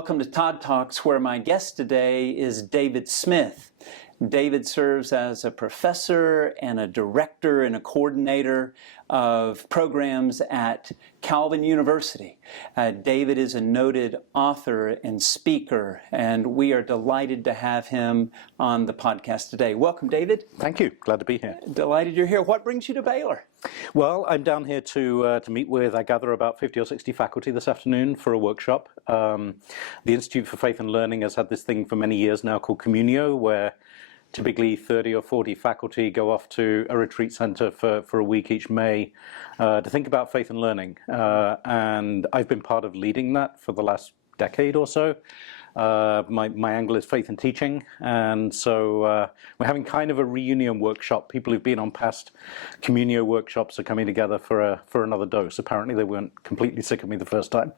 Welcome to Todd Talks, where my guest today is David Smith. David serves as a professor and a director and a coordinator of programs at Calvin University. David is a noted author and speaker, and we are delighted to have him on the podcast today. Welcome, David. Thank you. Glad to be here. Delighted you're here. What brings you to Baylor? Well, I'm down here to meet with, I gather, about 50 or 60 faculty this afternoon for a workshop. The Institute for Faith and Learning has had this thing for many years now called Communio, where typically 30 or 40 faculty go off to a retreat center for a week each May to think about faith and learning. And I've been part of leading that for the last decade or so. My angle is faith and teaching, and so we're having kind of a reunion workshop. People who've been on past Communio workshops are coming together for another dose. Apparently they weren't completely sick of me the first time.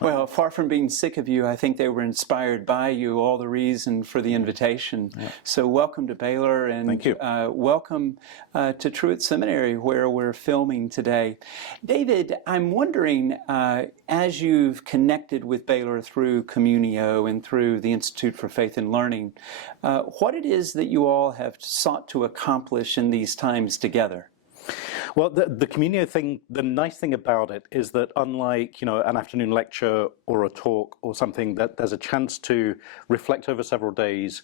Well, far from being sick of you, I think they were inspired by you, all the reason for the invitation. Yeah. So welcome to Baylor, and thank you. Welcome to Truett Seminary, where we're filming today. David, I'm wondering, as you've connected with Baylor through Communio and through the Institute for Faith and Learning, what it is that you all have sought to accomplish in these times together. Well, the Communio thing, the nice thing about it is that unlike, an afternoon lecture or a talk or something, that there's a chance to reflect over several days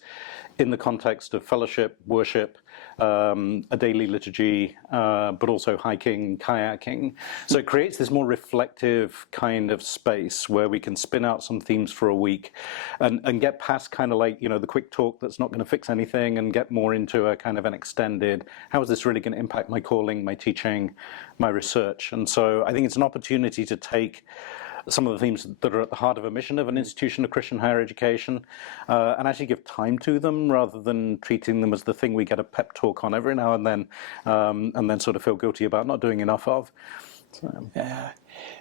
in the context of fellowship, worship, a daily liturgy, but also hiking, kayaking. So it creates this more reflective kind of space where we can spin out some themes for a week and get past kind of like, the quick talk that's not going to fix anything, and get more into a kind of an extended, how is this really going to impact my calling, my teaching, my research? And so I think it's an opportunity to take some of the themes that are at the heart of a mission of an institution of Christian higher education and actually give time to them, rather than treating them as the thing we get a pep talk on every now and then sort of feel guilty about not doing enough of.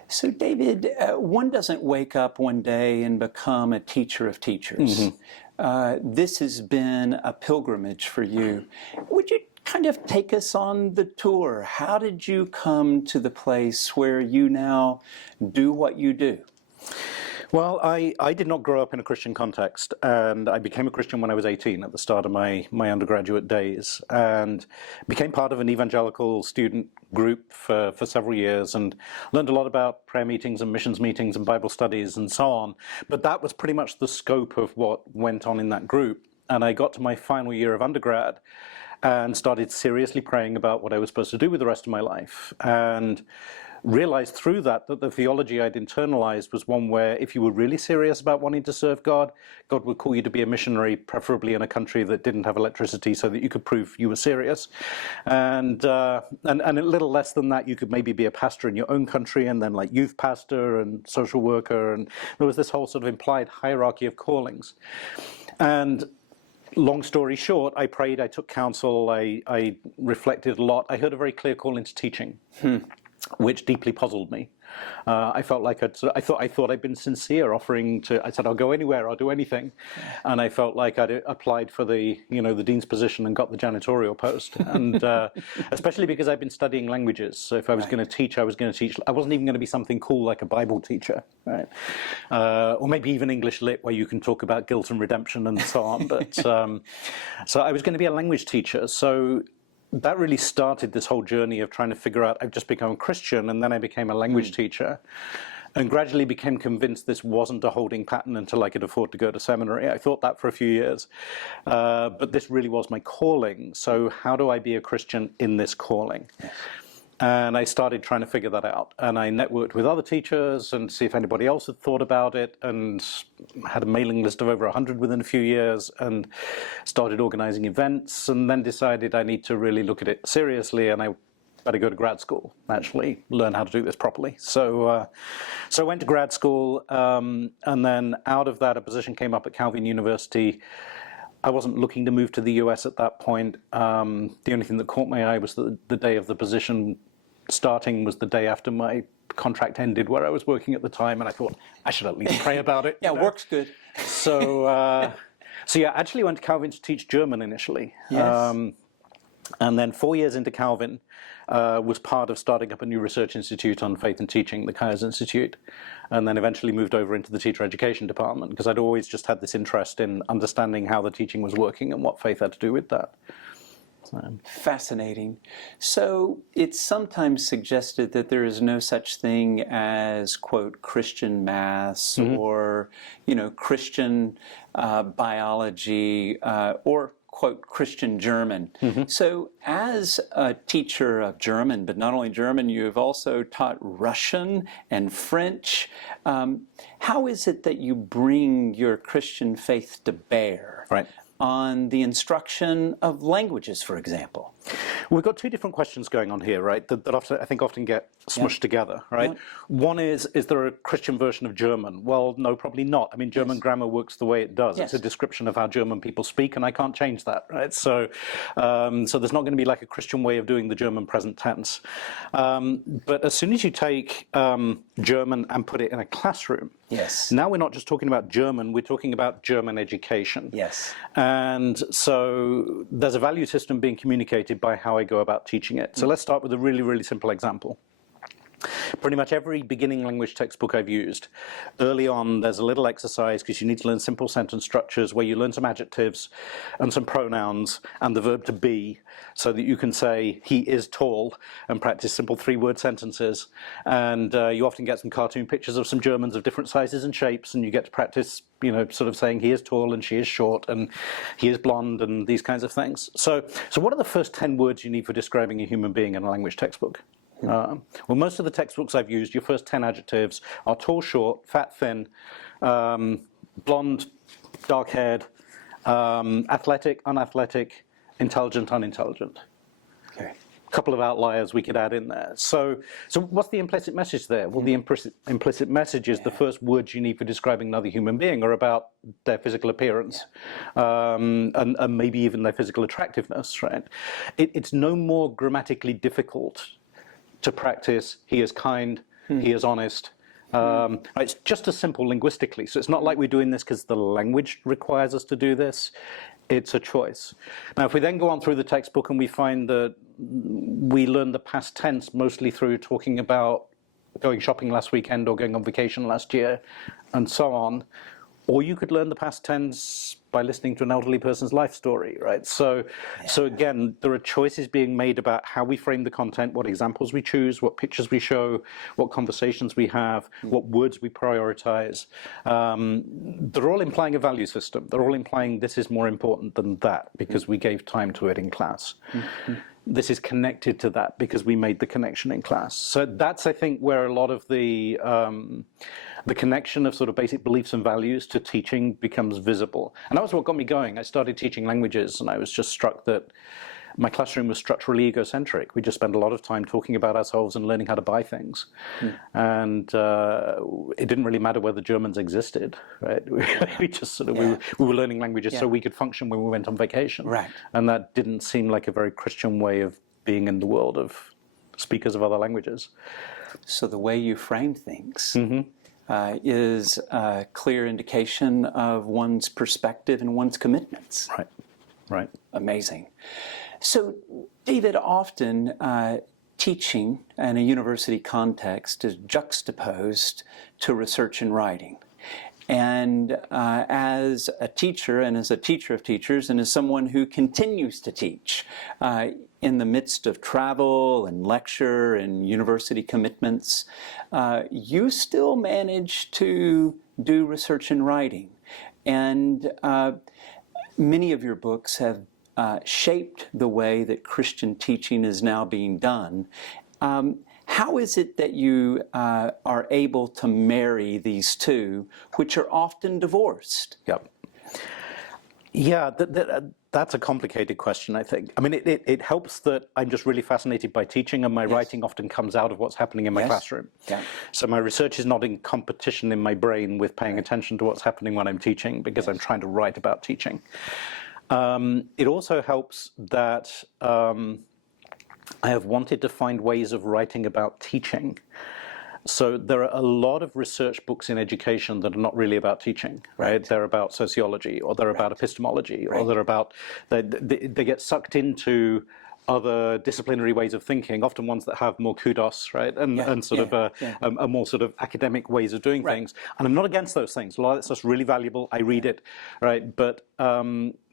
So David, one doesn't wake up one day and become a teacher of teachers. Mm-hmm. This has been a pilgrimage for you. Would you kind of take us on the tour? How did you come to the place where you now do what you do? Well, I did not grow up in a Christian context, and I became a Christian when I was 18 at the start of my undergraduate days, and became part of an evangelical student group for several years, and learned a lot about prayer meetings and missions meetings and Bible studies and so on. But that was pretty much the scope of what went on in that group. And I got to my final year of undergrad and started seriously praying about what I was supposed to do with the rest of my life, and realized through that the theology I'd internalized was one where if you were really serious about wanting to serve God, God would call you to be a missionary, preferably in a country that didn't have electricity, so that you could prove you were serious. And a little less than that, you could maybe be a pastor in your own country, and then like youth pastor and social worker, and there was this whole sort of implied hierarchy of callings. And long story short, I prayed, I took counsel, I reflected a lot. I heard a very clear call into teaching, which deeply puzzled me. I felt like I thought I'd been sincere offering to. I said, I'll go anywhere, I'll do anything, and I felt like I'd applied for the the dean's position and got the janitorial post, and especially because I've been studying languages. So if I was going to teach, I was going to teach. I wasn't even going to be something cool like a Bible teacher, right? Or maybe even English lit, where you can talk about guilt and redemption and so on. But so I was going to be a language teacher. So that really started this whole journey of trying to figure out. I've just become a Christian, and then I became a language teacher, and gradually became convinced this wasn't a holding pattern until I could afford to go to seminary. I thought that for a few years, but this really was my calling. So how do I be a Christian in this calling? And I started trying to figure that out. And I networked with other teachers and see if anybody else had thought about it, and had a mailing list of over 100 within a few years, and started organizing events, and then decided I need to really look at it seriously, and I better go to grad school, actually, learn how to do this properly. So I went to grad school, and then out of that, a position came up at Calvin University. I wasn't looking to move to the US at that point. The only thing that caught my eye was the day of the position starting was the day after my contract ended where I was working at the time, and I thought I should at least pray about it. Yeah, work's good. So yeah, I actually went to Calvin to teach German initially. Yes. And then 4 years into Calvin, was part of starting up a new research institute on faith and teaching, the Kairos Institute, and then eventually moved over into the teacher education department because I'd always just had this interest in understanding how the teaching was working and what faith had to do with that. Fascinating. So it's sometimes suggested that there is no such thing as, quote, Christian maths or, Christian biology or, quote, Christian German. So as a teacher of German, but not only German, you have also taught Russian and French. How is it that you bring your Christian faith to bear? Right. On the instruction of languages, for example? We've got two different questions going on here, right, that I think often get smushed together, right? Yeah. One is there a Christian version of German? Well, no, probably not. I mean, German grammar works the way it does. Yes. It's a description of how German people speak, and I can't change that, right? So there's not going to be like a Christian way of doing the German present tense. But as soon as you take German and put it in a classroom, Yes. now we're not just talking about German, we're talking about German education. Yes. And so there's a value system being communicated by how I go about teaching it. So let's start with a really, really simple example. Pretty much every beginning language textbook I've used, early on there's a little exercise because you need to learn simple sentence structures where you learn some adjectives and some pronouns and the verb to be so that you can say he is tall and practice simple 3-word sentences. And you often get some cartoon pictures of some Germans of different sizes and shapes, and you get to practice, sort of saying he is tall and she is short and he is blonde and these kinds of things. So what are the first 10 words you need for describing a human being in a language textbook? Well, most of the textbooks I've used, your first 10 adjectives are tall, short, fat, thin, blonde, dark-haired, athletic, unathletic, intelligent, unintelligent. Okay. A couple of outliers we could add in there. So what's the implicit message there? Well, the implicit message is the first words you need for describing another human being are about their physical appearance, and maybe even their physical attractiveness, right? It's no more grammatically difficult to practice he is kind, he is honest. It's just as simple linguistically. So it's not like we're doing this because the language requires us to do this. It's a choice. Now, if we then go on through the textbook and we find that we learn the past tense mostly through talking about going shopping last weekend or going on vacation last year and so on, or you could learn the past tense by listening to an elderly person's life story, right? So again, there are choices being made about how we frame the content, what examples we choose, what pictures we show, what conversations we have, what words we prioritize. They're all implying a value system. They're all implying this is more important than that because we gave time to it in class. This is connected to that because we made the connection in class. So that's, I think, where a lot of the connection of sort of basic beliefs and values to teaching becomes visible. And that was what got me going. I started teaching languages and I was just struck that my classroom was structurally egocentric. We just spent a lot of time talking about ourselves and learning how to buy things. And it didn't really matter whether Germans existed, right? We just sort of, we were learning languages so we could function when we went on vacation. Right. And that didn't seem like a very Christian way of being in the world of speakers of other languages. So the way you frame things is a clear indication of one's perspective and one's commitments. Right. Amazing. So, David, often teaching in a university context is juxtaposed to research and writing. And as a teacher, and as a teacher of teachers, and as someone who continues to teach in the midst of travel and lecture and university commitments, you still manage to do research and writing. And many of your books have shaped the way that Christian teaching is now being done. How is it that you are able to marry these two, which are often divorced? Yep. Yeah, that's a complicated question, I think. I mean, it helps that I'm just really fascinated by teaching, and my writing often comes out of what's happening in my classroom. Yeah. So my research is not in competition in my brain with paying attention to what's happening when I'm teaching, because I'm trying to write about teaching. It also helps that I have wanted to find ways of writing about teaching. So there are a lot of research books in education that are not really about teaching, right? They're about sociology, or they're about epistemology, or they're about, they get sucked into other disciplinary ways of thinking, often ones that have more kudos, right, and sort of a more sort of academic ways of doing things. And I'm not against those things. A lot of that stuff's really valuable. I read it, right? But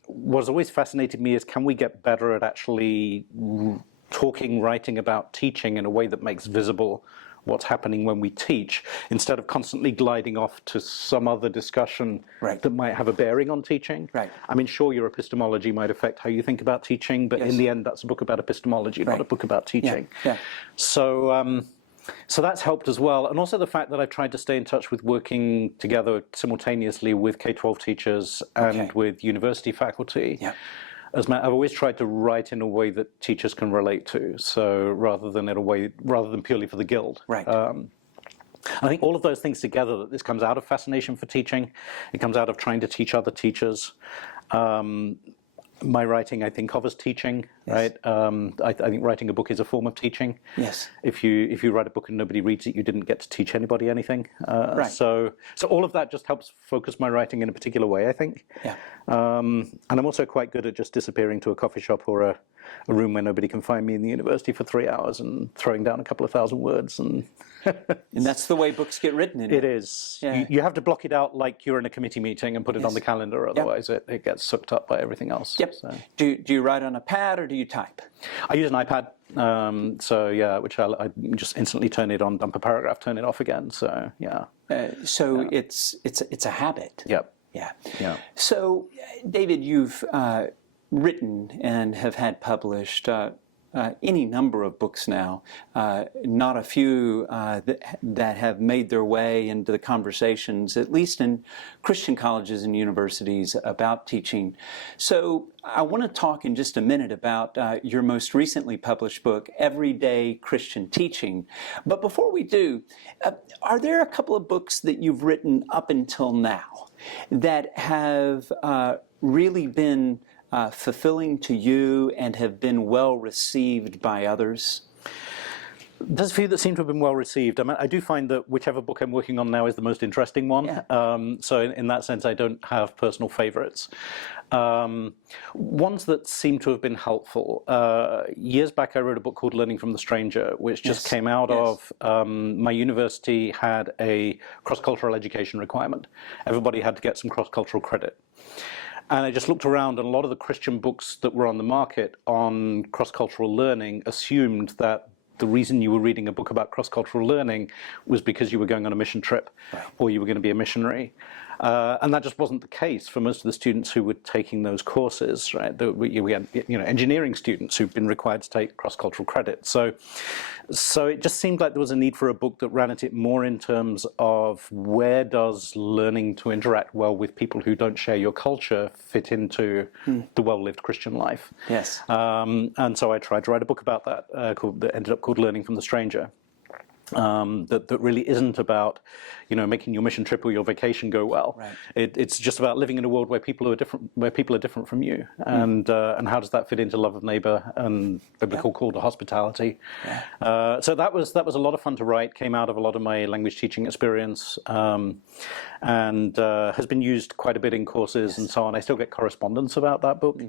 what's always fascinated me is, can we get better at actually talking, writing about teaching in a way that makes visible what's happening when we teach, instead of constantly gliding off to some other discussion that might have a bearing on teaching. I mean, sure, your epistemology might affect how you think about teaching, but in the end, that's a book about epistemology, not a book about teaching. So that's helped as well. And also the fact that I've tried to stay in touch with working together simultaneously with K-12 teachers and with university faculty. I've always tried to write in a way that teachers can relate to, so rather than purely for the guild. I think all of those things together, that this comes out of fascination for teaching. It comes out of trying to teach other teachers. My writing, I think, covers teaching, right? I think writing a book is a form of teaching. If you write a book and nobody reads it, you didn't get to teach anybody anything. So all of that just helps focus my writing in a particular way, I think. And I'm also quite good at just disappearing to a coffee shop or a room where nobody can find me in the university for 3 hours and throwing down a couple of thousand words. And that's the way books get written, isn't it? It is. You have to block it out like you're in a committee meeting and put it on the calendar, otherwise it gets sucked up by everything else. So. Do you write on a pad or do you type? I use an iPad, which I just instantly turn it on, dump a paragraph, turn it off again. So it's a habit. Yeah. So, David, you've written and have had published any number of books now, not a few that have made their way into the conversations, at least in Christian colleges and universities, about teaching. So I want to talk in just a minute about your most recently published book, Everyday Christian Teaching. But before we do, are there a couple of books that you've written up until now that have really been fulfilling to you and have been well received by others? There's a few that seem to have been well received. I mean, I do find that whichever book I'm working on now is the most interesting one. So in that sense, I don't have personal favorites. Ones that seem to have been helpful. Years back, I wrote a book called Learning from the Stranger, which just came out of my university had a cross-cultural education requirement. Everybody had to get some cross-cultural credit. And I just looked around, and a lot of the Christian books that were on the market on cross-cultural learning assumed that the reason you were reading a book about cross-cultural learning was because you were going on a mission trip or you were going to be a missionary. And that just wasn't the case for most of the students who were taking those courses, right? We had engineering students who've been required to take cross-cultural credit. So it just seemed like there was a need for a book that ran at it more in terms of where does learning to interact well with people who don't share your culture fit into the well-lived Christian life. And so I tried to write a book about that that ended up called Learning from the Stranger. That really isn't about, making your mission trip or your vacation go well. It's just about living in a world where people are different from you, and how does that fit into love of neighbor and biblical call to hospitality. So that was a lot of fun to write. Came out of a lot of my language teaching experience, and has been used quite a bit in courses and so on. I still get correspondence about that book.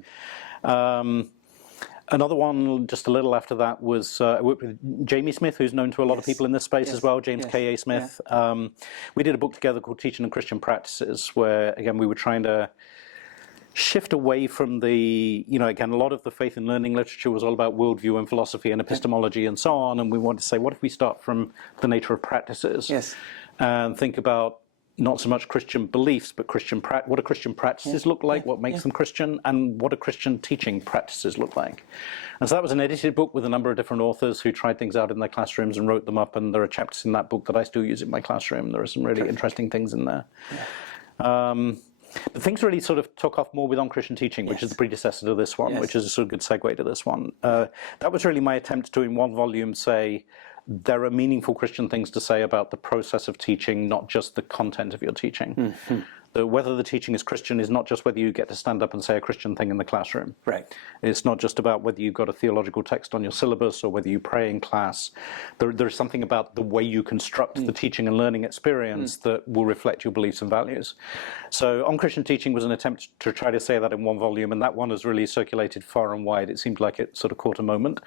Another one, just a little after that, was I worked with Jamie Smith, who's known to a lot of people in this space as well, James K.A. Smith. We did a book together called Teaching and Christian Practices, where, again, we were trying to shift away from the, again, a lot of the faith and learning literature was all about worldview and philosophy and epistemology and so on, and we wanted to say, what if we start from the nature of practices and think about not so much Christian beliefs, but what do Christian practices look like, what makes them Christian, and what do Christian teaching practices look like. And so that was an edited book with a number of different authors who tried things out in their classrooms and wrote them up, and there are chapters in that book that I still use in my classroom. There are some really interesting things in there. But things really sort of took off more with On Christian Teaching, which is the predecessor to this one, which is a sort of good segue to this one. That was really my attempt to, in one volume, say, there are meaningful Christian things to say about the process of teaching, not just the content of your teaching. that whether the teaching is Christian is not just whether you get to stand up and say a Christian thing in the classroom. Right. It's not just about whether you've got a theological text on your syllabus or whether you pray in class. There's something about the way you construct the teaching and learning experience that will reflect your beliefs and values. So On Christian Teaching was an attempt to try to say that in one volume, and that one has really circulated far and wide. It seemed like it sort of caught a moment.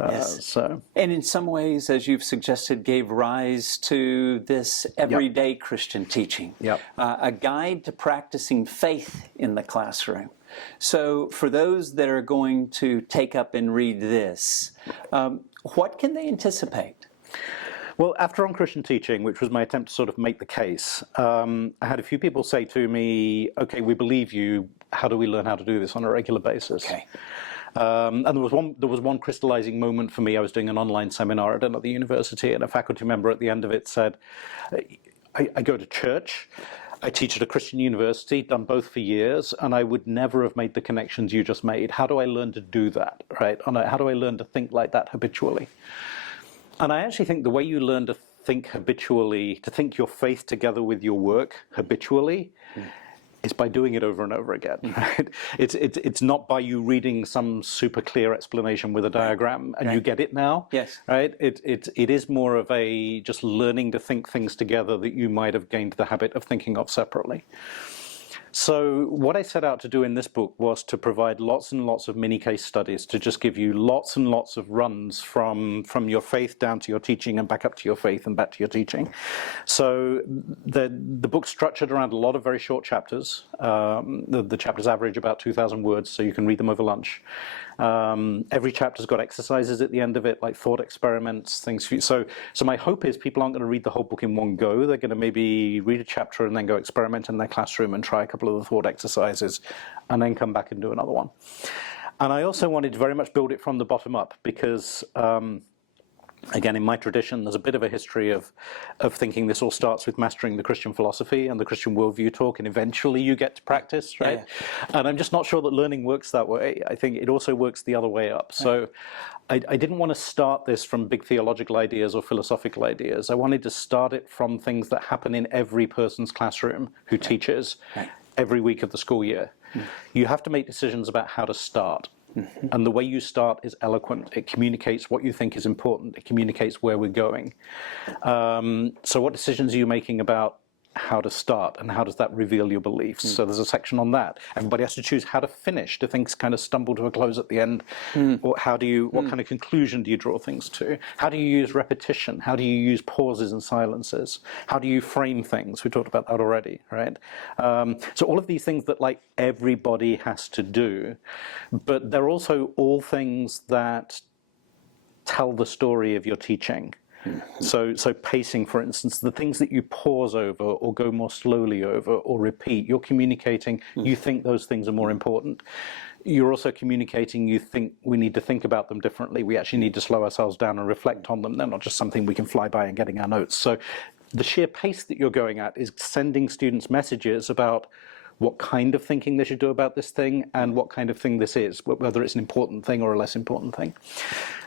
Yes. And in some ways, as you've suggested, gave rise to this everyday Christian teaching, a guide to practicing faith in the classroom. So for those that are going to take up and read this, what can they anticipate? Well, after On Christian Teaching, which was my attempt to sort of make the case, I had a few people say to me, okay, we believe you, how do we learn how to do this on a regular basis? Okay. And there was one crystallizing moment for me. I was doing an online seminar at another university, and a faculty member at the end of it said, I go to church, I teach at a Christian university, done both for years, and I would never have made the connections you just made. How do I learn to do that, right? How do I learn to think like that habitually? And I actually think the way you learn to think habitually, to think your faith together with your work habitually, is by doing it over and over again. Right? It's not by you reading some super clear explanation with a diagram and you get it now. Yes. Right? It is more of a just learning to think things together that you might have gained the habit of thinking of separately. So what I set out to do in this book was to provide lots and lots of mini case studies to just give you lots and lots of runs from your faith down to your teaching and back up to your faith and back to your teaching. So the book's structured around a lot of very short chapters. The chapters average about 2,000 words, so you can read them over lunch. Every chapter's got exercises at the end of it, like thought experiments, things. So my hope is people aren't going to read the whole book in one go. They're going to maybe read a chapter and then go experiment in their classroom and try a couple of the thought exercises, and then come back and do another one. And I also wanted to very much build it from the bottom up because, again, in my tradition, there's a bit of a history of thinking this all starts with mastering the Christian philosophy and the Christian worldview talk, and eventually you get to practice, right? Yeah. And I'm just not sure that learning works that way. I think it also works the other way up. So I didn't want to start this from big theological ideas or philosophical ideas. I wanted to start it from things that happen in every person's classroom who teaches every week of the school year. You have to make decisions about how to start. And the way you start is eloquent. It communicates what you think is important. It communicates where we're going. So what decisions are you making about how to start, and how does that reveal your beliefs? So there's a section on that. Everybody has to choose how to finish. Do things kind of stumble to a close at the end? Or what kind of conclusion do you draw things to? How do you use repetition? How do you use pauses and silences? How do you frame things? We talked about that already, right? So all of these things that like everybody has to do, but they're also all things that tell the story of your teaching. So pacing, for instance, the things that you pause over or go more slowly over or repeat, you're communicating, you think those things are more important. You're also communicating, you think we need to think about them differently. We actually need to slow ourselves down and reflect on them. They're not just something we can fly by and getting our notes. So the sheer pace that you're going at is sending students messages about what kind of thinking they should do about this thing and what kind of thing this is, whether it's an important thing or a less important thing.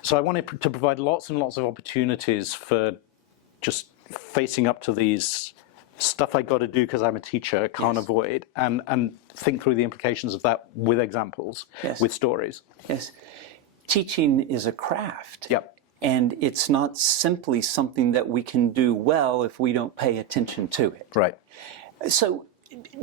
So I wanted to provide lots and lots of opportunities for just facing up to these stuff I got to do because I'm a teacher, can't avoid, and think through the implications of that with examples, with stories. Yes. Teaching is a craft. Yep. And it's not simply something that we can do well if we don't pay attention to it. Right. So,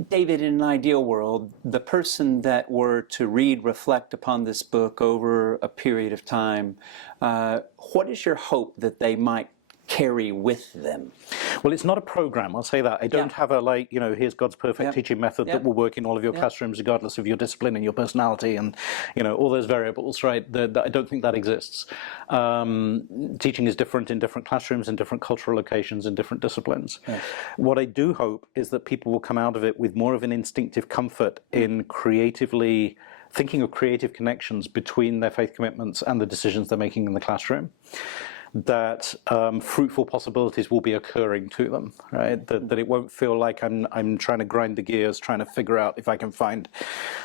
David, in an ideal world, the person that were to reflect upon this book over a period of time, what is your hope that they might carry with them? Well, it's not a program, I'll say that. I don't have a, here's God's perfect teaching method that will work in all of your classrooms regardless of your discipline and your personality and, all those variables, right? I don't think that exists. Teaching is different in different classrooms, in different cultural locations, in different disciplines. Yes. What I do hope is that people will come out of it with more of an instinctive comfort in creatively thinking of creative connections between their faith commitments and the decisions they're making in the classroom. that fruitful possibilities will be occurring to them, right? That it won't feel like I'm trying to grind the gears, trying to figure out if I can find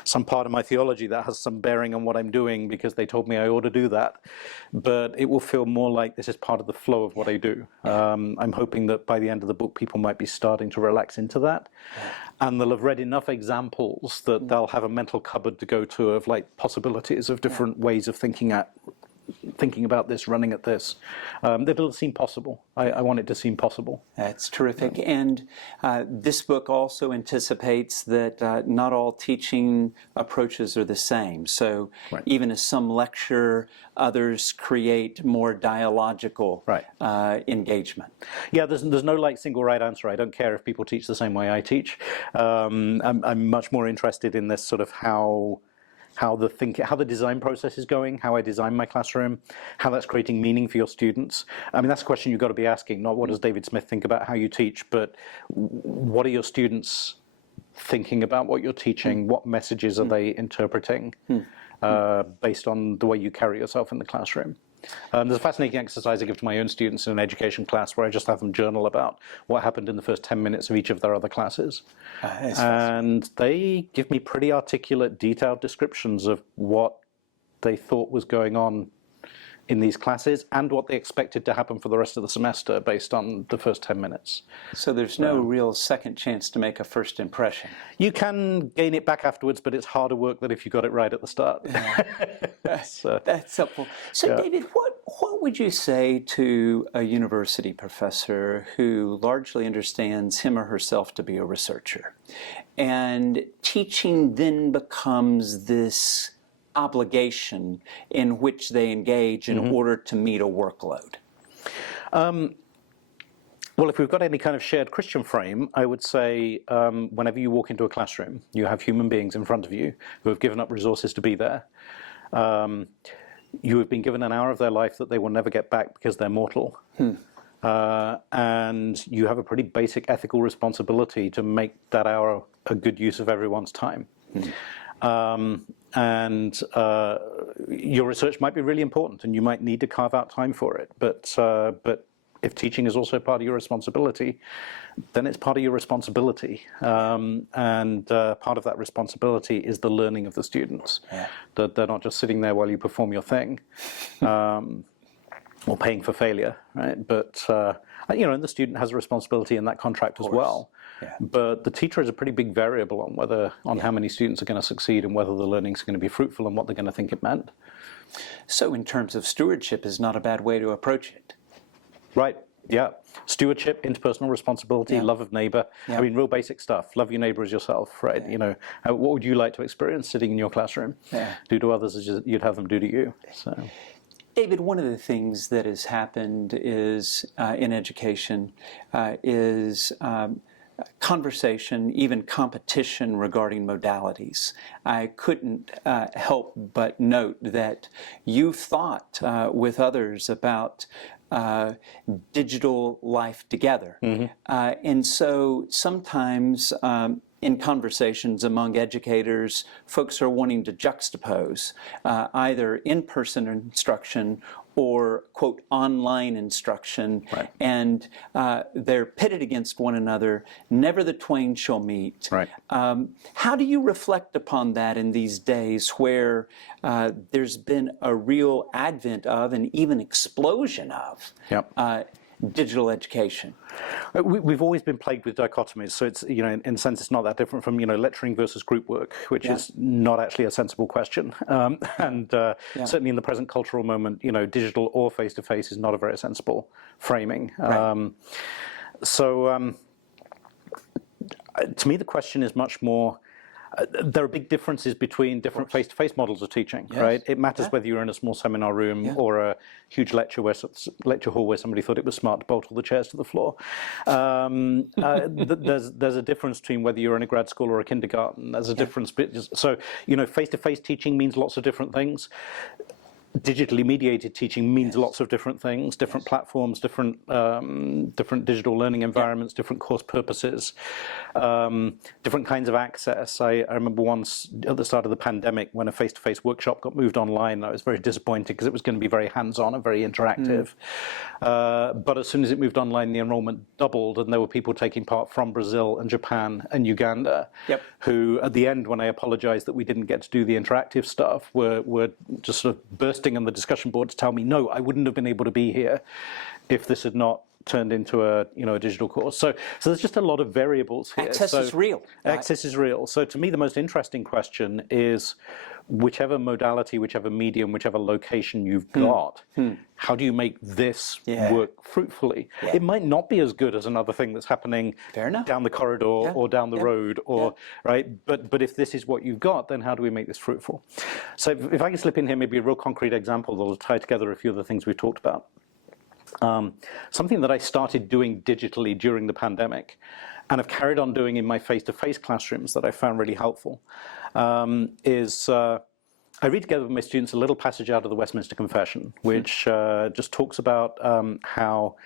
some part of my theology that has some bearing on what I'm doing because they told me I ought to do that. But it will feel more like this is part of the flow of what I do. I'm hoping that by the end of the book, people might be starting to relax into that. And they'll have read enough examples that they'll have a mental cupboard to go to of like possibilities of different ways of thinking about this, running at this, that it'll seem possible. I want it to seem possible. That's terrific. And this book also anticipates that not all teaching approaches are the same. So even as some lecture, others create more dialogical engagement. Yeah, there's no like single right answer. I don't care if people teach the same way I teach. I'm much more interested in this sort of how the design process is going, how I design my classroom, how that's creating meaning for your students. I mean, that's a question you've got to be asking, not what does David Smith think about how you teach, but what are your students thinking about what you're teaching? What messages are they interpreting based on the way you carry yourself in the classroom? There's a fascinating exercise I give to my own students in an education class where I just have them journal about what happened in the first 10 minutes of each of their other classes. And they give me pretty articulate, detailed descriptions of what they thought was going on in these classes and what they expected to happen for the rest of the semester based on the first 10 minutes. So there's no real second chance to make a first impression. You can gain it back afterwards, but it's harder work than if you got it right at the start. That's helpful. So David, what would you say to a university professor who largely understands him or herself to be a researcher? And teaching then becomes this obligation in which they engage in order to meet a workload? Well, if we've got any kind of shared Christian frame, I would say whenever you walk into a classroom, you have human beings in front of you who have given up resources to be there. You have been given an hour of their life that they will never get back because they're mortal. And you have a pretty basic ethical responsibility to make that hour a good use of everyone's time. And your research might be really important and you might need to carve out time for it. But if teaching is also part of your responsibility, then it's part of your responsibility. And part of that responsibility is the learning of the students. That they're not just sitting there while you perform your thing or paying for failure, right? But, and the student has a responsibility in that contract as well. But the teacher is a pretty big variable on how many students are going to succeed and whether the learning is going to be fruitful and what they're going to think it meant. So in terms of stewardship is not a bad way to approach it. Right, yeah. Stewardship, interpersonal responsibility, love of neighbor. I mean, real basic stuff. Love your neighbor as yourself, right? What would you like to experience sitting in your classroom? Do to others as you'd have them do to you. So. David, one of the things that has happened is in education is conversation, even competition regarding modalities. I couldn't help but note that you've thought with others about digital life together. And so sometimes in conversations among educators, folks are wanting to juxtapose either in-person instruction or, quote, online instruction, and they're pitted against one another. Never the twain shall meet. How do you reflect upon that in these days where there's been a real advent of and even explosion of digital education? We've always been plagued with dichotomies, so it's, in a sense, it's not that different from, lecturing versus group work, which is not actually a sensible question. Certainly in the present cultural moment, digital or face-to-face is not a very sensible framing. To me, the question is much more, there are big differences between different face-to-face models of teaching, right? It matters whether you're in a small seminar room or a huge lecture hall where somebody thought it was smart to bolt all the chairs to the floor. There's a difference between whether you're in a grad school or a kindergarten. There's a difference. So, face-to-face teaching means lots of different things. digitally mediated teaching means lots of different things, different platforms, different digital learning environments, different course purposes, different kinds of access. I remember once at the start of the pandemic when a face-to-face workshop got moved online, I was very disappointed because it was going to be very hands-on and very interactive. But as soon as it moved online, the enrollment doubled, and there were people taking part from Brazil and Japan and Uganda, who at the end, when I apologized that we didn't get to do the interactive stuff, were just sort of bursting on the discussion board to tell me, no, I wouldn't have been able to be here if this had not turned into a digital course. So there's just a lot of variables here. Access is real. Access is real. So to me, the most interesting question is, whichever modality, whichever medium, whichever location you've got, how do you make this work fruitfully? It might not be as good as another thing that's happening down the corridor or down the road, or right. But if this is what you've got, then how do we make this fruitful? So if I can slip in here, maybe a real concrete example that'll tie together a few of the things we've talked about. Something that I started doing digitally during the pandemic, and have carried on doing in my face-to-face classrooms that I found really helpful, is I read together with my students a little passage out of the Westminster Confession, which just talks about how,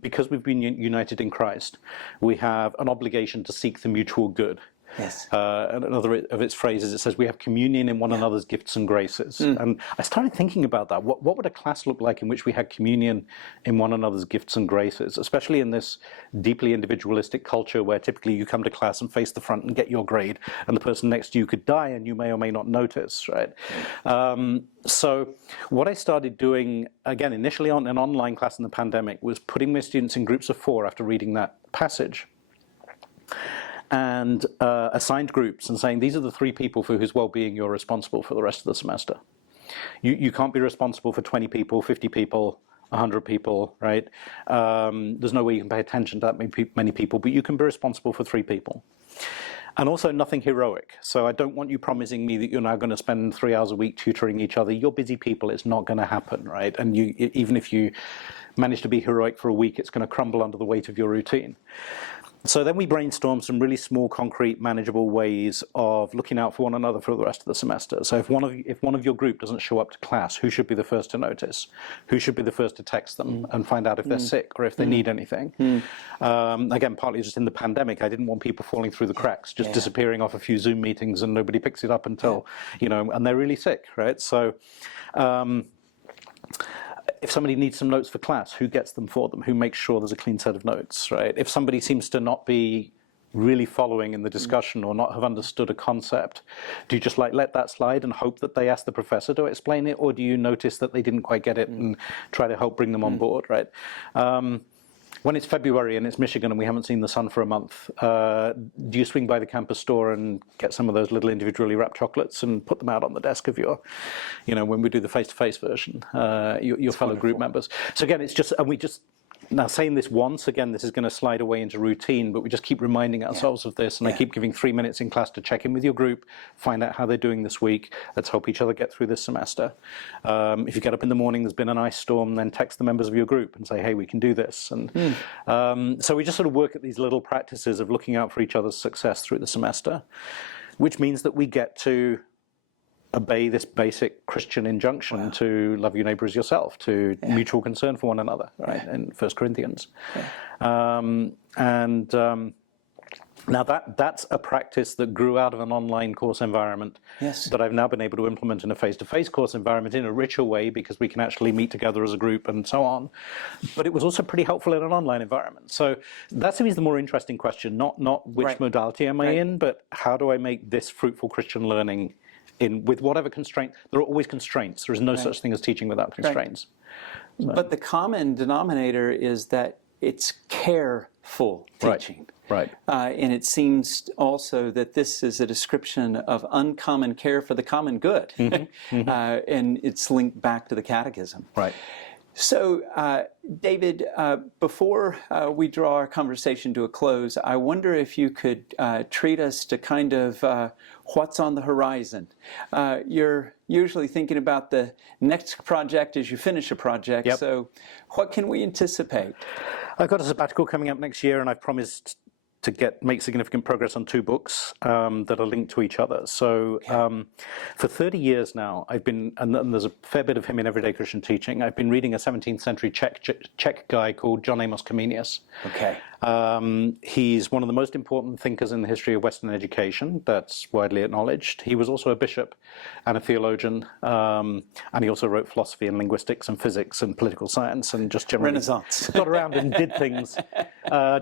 because we've been united in Christ, we have an obligation to seek the mutual good. Yes. And another of its phrases, it says we have communion in one another's gifts and graces. And I started thinking about that. What would a class look like in which we had communion in one another's gifts and graces, especially in this deeply individualistic culture where typically you come to class and face the front and get your grade, and the person next to you could die and you may or may not notice, right? So what I started doing, again, initially on an online class in the pandemic, was putting my students in groups of 4 after reading that passage, and assigned groups and saying, these are the 3 people for whose well-being you're responsible for the rest of the semester. You can't be responsible for 20 people, 50 people, 100 people, right? There's no way you can pay attention to that many people, but you can be responsible for 3 people. And also nothing heroic. So I don't want you promising me that you're now going to spend 3 hours a week tutoring each other. You're busy people, it's not going to happen, right? And even if you manage to be heroic for a week, it's going to crumble under the weight of your routine. So then we brainstormed some really small, concrete, manageable ways of looking out for one another for the rest of the semester. So if one of your group doesn't show up to class, who should be the first to notice? Who should be the first to text them and find out if they're sick or if they need anything? Again, partly just in the pandemic, I didn't want people falling through the cracks, just disappearing off a few Zoom meetings and nobody picks it up until, and they're really sick, right? So if somebody needs some notes for class, who gets them for them? Who makes sure there's a clean set of notes, right? If somebody seems to not be really following in the discussion or not have understood a concept, do you just let that slide and hope that they ask the professor to explain it, or do you notice that they didn't quite get it and try to help bring them on board, right? When it's February and it's Michigan and we haven't seen the sun for a month, do you swing by the campus store and get some of those little individually wrapped chocolates and put them out on the desk of your, when we do the face-to-face version, your fellow group members? So again, it's just, and we just, now saying this once, again, this is going to slide away into routine, but we just keep reminding ourselves of this, and I keep giving 3 minutes in class to check in with your group, find out how they're doing this week. Let's help each other get through this semester. If you get up in the morning, there's been an ice storm, then text the members of your group and say, hey, we can do this. And so we just sort of work at these little practices of looking out for each other's success through the semester, which means that we get to obey this basic Christian injunction to love your neighbor as yourself, to mutual concern for one another, right? In 1 Corinthians. Now that's a practice that grew out of an online course environment that I've now been able to implement in a face-to-face course environment in a richer way, because we can actually meet together as a group and so on. But it was also pretty helpful in an online environment. So that to me is the more interesting question, not which modality am I in, but how do I make this fruitful Christian learning with whatever constraint. There are always constraints. There is no such thing as teaching without constraints. So. But the common denominator is that it's careful teaching. Right. And it seems also that this is a description of uncommon care for the common good. And it's linked back to the catechism. Right. So, David, before we draw our conversation to a close, I wonder if you could treat us to kind of what's on the horizon. You're usually thinking about the next project as you finish a project, so what can we anticipate? I've got a sabbatical coming up next year, and I've promised make significant progress on 2 books that are linked to each other. So for 30 years now, I've been, and there's a fair bit of him in Everyday Christian Teaching, I've been reading a 17th century Czech guy called John Amos Comenius. Okay. He's one of the most important thinkers in the history of Western education. That's widely acknowledged. He was also a bishop and a theologian, and he also wrote philosophy and linguistics and physics and political science and just generally Renaissance. got around and did things.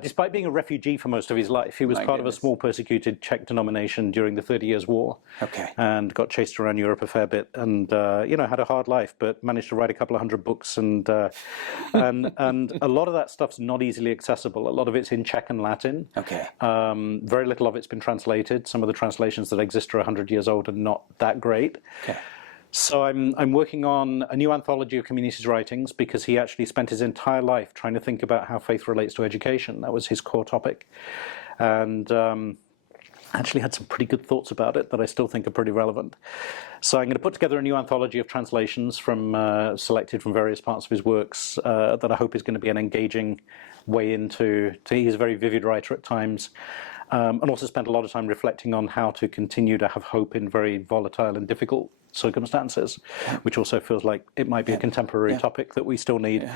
Despite being a refugee for most of his life, he was part of a small persecuted Czech denomination during the 30 Years' War. Okay. And got chased around Europe a fair bit, and had a hard life, but managed to write a couple of hundred books, and a lot of that stuff's not easily accessible. A lot of it's in Czech and Latin. Okay. Very little of it's been translated. Some of the translations that exist are 100 years old and not that great. Okay. So I'm working on a new anthology of Comenius' writings, because he actually spent his entire life trying to think about how faith relates to education. That was his core topic. And actually had some pretty good thoughts about it that I still think are pretty relevant. So I'm going to put together a new anthology of translations selected from various parts of his works that I hope is going to be an engaging way into. He's a very vivid writer at times, and also spent a lot of time reflecting on how to continue to have hope in very volatile and difficult circumstances, which also feels like it might be a contemporary topic that we still need.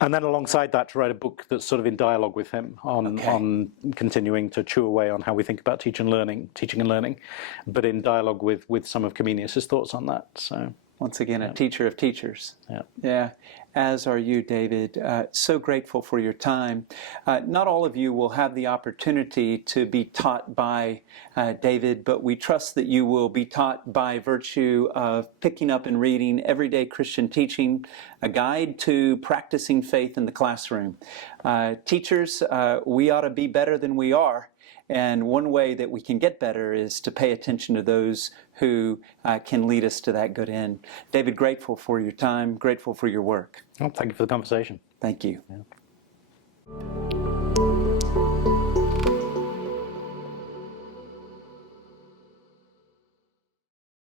And then alongside that, to write a book that's sort of in dialogue with him on continuing to chew away on how we think about teaching and learning, but in dialogue with some of Comenius' thoughts on that. So once again, a teacher of teachers. Yeah. As are you, David. So grateful for your time. Not all of you will have the opportunity to be taught by David, but we trust that you will be taught by virtue of picking up and reading Everyday Christian Teaching, a guide to practicing faith in the classroom. Teachers, we ought to be better than we are. And one way that we can get better is to pay attention to those who can lead us to that good end. David, grateful for your time, grateful for your work. Well, thank you for the conversation. Thank you. Yeah.